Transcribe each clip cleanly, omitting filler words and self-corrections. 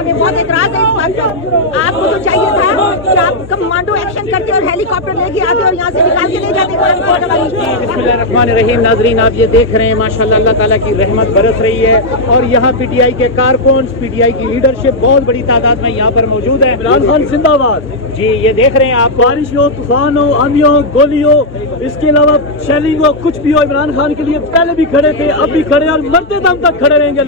हमें बहुत एतराज है इस बात पर। आपको तो चाहिए था कि आप कमांडो एक्शन करते और हेलीकॉप्टर लेके आते और यहाँ से निकाल के ले जाते। बिस्मिल्लाहिर्रहमानिर्रहीम। नाज़रीन, आप ये देख रहे हैं माशाल्लाह अल्लाह ताला की रहमत बरस रही है और यहाँ पीटीआई के कारकुन, पीटीआई की लीडरशिप बहुत बड़ी तादाद में यहाँ पर मौजूद है। इमरान खान जिंदाबाद। जी, ये देख रहे हैं आप, बारिश हो, तूफान हो, आंधी हो, गोली हो, इसके अलावा शेलिंग हो, कुछ भी हो, इमरान खान के लिए पहले भी खड़े थे, अब भी खड़े और मरते दम तक खड़े रहेंगे।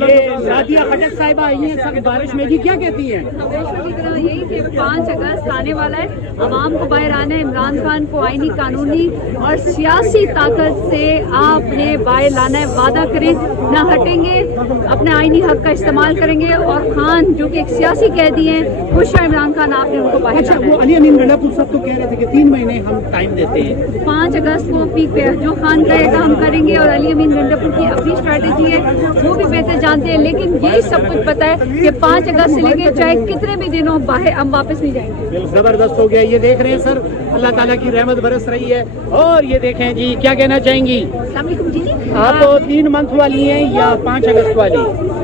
सादिया खटक साहिबा आई हैं सख्त बारिश में, जी क्या कहती हैं? हमेशा की तरह यही कि 5 अगस्त आने वाला है, आवाम को बाहर आना है, इमरान खान को आईनी, कानूनी और सियासी ताकत से आपने बाहर लाना है। वादा करें, न हटेंगे, अपने आईनी हक का इस्तेमाल करेंगे और खान जो कि एक सियासी कैदी हैं, खुश है इमरान खान, आपने उनको बाहर अच्छा, लाना वो है। अली अमीन गंडापुर साहब तो कह रहे थे कि 3 महीने हम टाइम देते हैं। 5 अगस्त को पीक पे है, जो खान कहेगा हम करेंगे और अली अमीन गंडापुर की अपनी स्ट्रेटेजी है, वो भी बेहतर जानते हैं, लेकिन यही सब कुछ पता है कि 5 अगस्त से लेके चाहे कितने भी दिनों बाहर हम वापस नहीं जाएंगे। जबरदस्त हो गया। ये देख रहे हैं सर, अल्लाह ताला की रहमत बरस रही है। और ये देखें जी, क्या कहना चाहेंगी अस्सलाम वालेकुम जी। आप? 3 मंथ वाली हैं या 5 अगस्त वाली?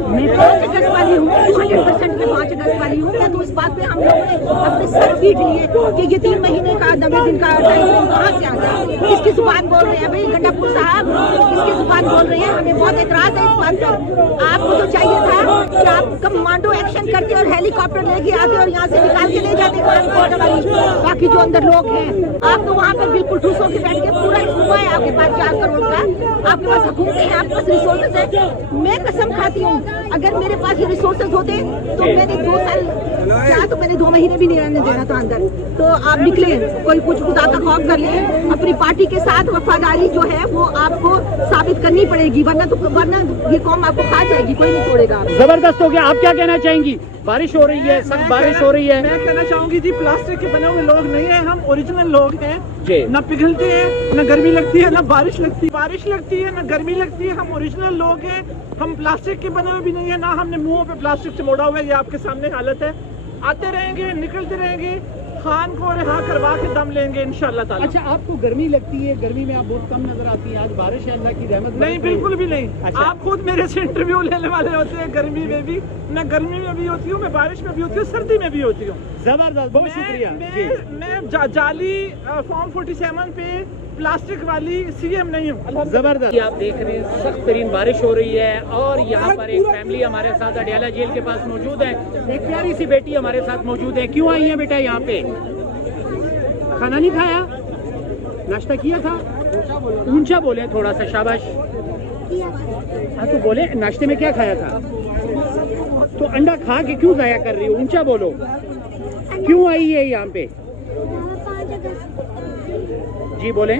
मैं 5 अगस्त वाली हूँ, 100% मैं 5 अगस्त वाली हूँ। मैं तो इस बात पे हम लोगों ने अपने सर पीट लिए कि ये 3 महीने का 90 दिन का टाइम कहाँ से आ गया। इसकी जुबान बोल रहे हैं भाई गंडापुर साहब, इसकी जुबान बोल रहे हैं। हमें बहुत एतराज है इस बात पर। आपको तो चाहिए था कि आप कमांडो एक्शन करते और हेलीकॉप्टर लेके आते और यहाँ से निकाल के ले जाते बाकी जो अंदर लोग हैं। आप तो वहाँ पर बिल्कुल ठूस होकर बैठ के, पूरा सूबा है आपके पास 4 करोड़ का, आपके पास हुकूमत है, आपके पास रिसोर्सेज है। मैं कसम खाती हूँ, अगर मेरे पास ये रिसोर्सेज होते तो मैंने 2 साल क्या, तो मैंने 2 महीने भी नहीं रहने देना था अंदर। तो आप निकले, कोई कुछ खुदा का खौफ कर ले, अपनी पार्टी के साथ वफादारी जो है वो आपको साबित करनी पड़ेगी, वरना ये कौम आपको खा जाएगी, कोई नहीं छोड़ेगा। जबरदस्त हो गया। आप क्या कहना चाहेंगी? बारिश हो रही है, सख्त बारिश हो रही है। मैं कहना चाहूंगी जी, प्लास्टिक के बने हुए लोग नहीं है, हम ओरिजिनल लोग हैं जी। न पिघलते हैं, न गर्मी लगती है, न बारिश लगती है, न गर्मी लगती है। हम ओरिजिनल लोग हैं, हम प्लास्टिक के बने हुए भी नहीं है, ना हमने मुंहों पे प्लास्टिक से मोड़ा हुआ है। ये आपके सामने हालत है। आते रहेंगे, निकलते रहेंगे, खान को रिहा करवा के दम लेंगे इंशाअल्लाह ताला। अच्छा, आपको गर्मी लगती है? गर्मी में आप बहुत कम नजर आती हैं। आज बारिश है, अल्लाह की रहमत। नहीं, बिल्कुल भी नहीं। अच्छा। आप खुद मेरे से इंटरव्यू लेने वाले होते हैं। गर्मी में भी, मैं गर्मी में भी होती हूँ, मैं बारिश में भी होती हूँ, सर्दी में भी होती हूँ। जबरदस्त, बहुत शुक्रिया जी। मैं जाली फॉर्म 47 पे प्लास्टिक वाली सीएम नहीं हूँ। जबरदस्त। आप देख रहे हैं सख्त तरीन बारिश हो रही है और यहाँ पर एक फैमिली हमारे साथ अडियाला जेल के पास मौजूद है। एक प्यारी सी बेटी हमारे साथ मौजूद है। क्यों आई है बेटा यहाँ पे? खाना नहीं खाया? नाश्ता किया था? ऊंचा बोले थोड़ा सा, शाबाश। हाँ तो बोले, नाश्ते में क्या खाया था? तो अंडा खा के क्यों जाया कर रही हो? ऊंचा बोलो। क्यों आई है यहाँ पे? जी बोले।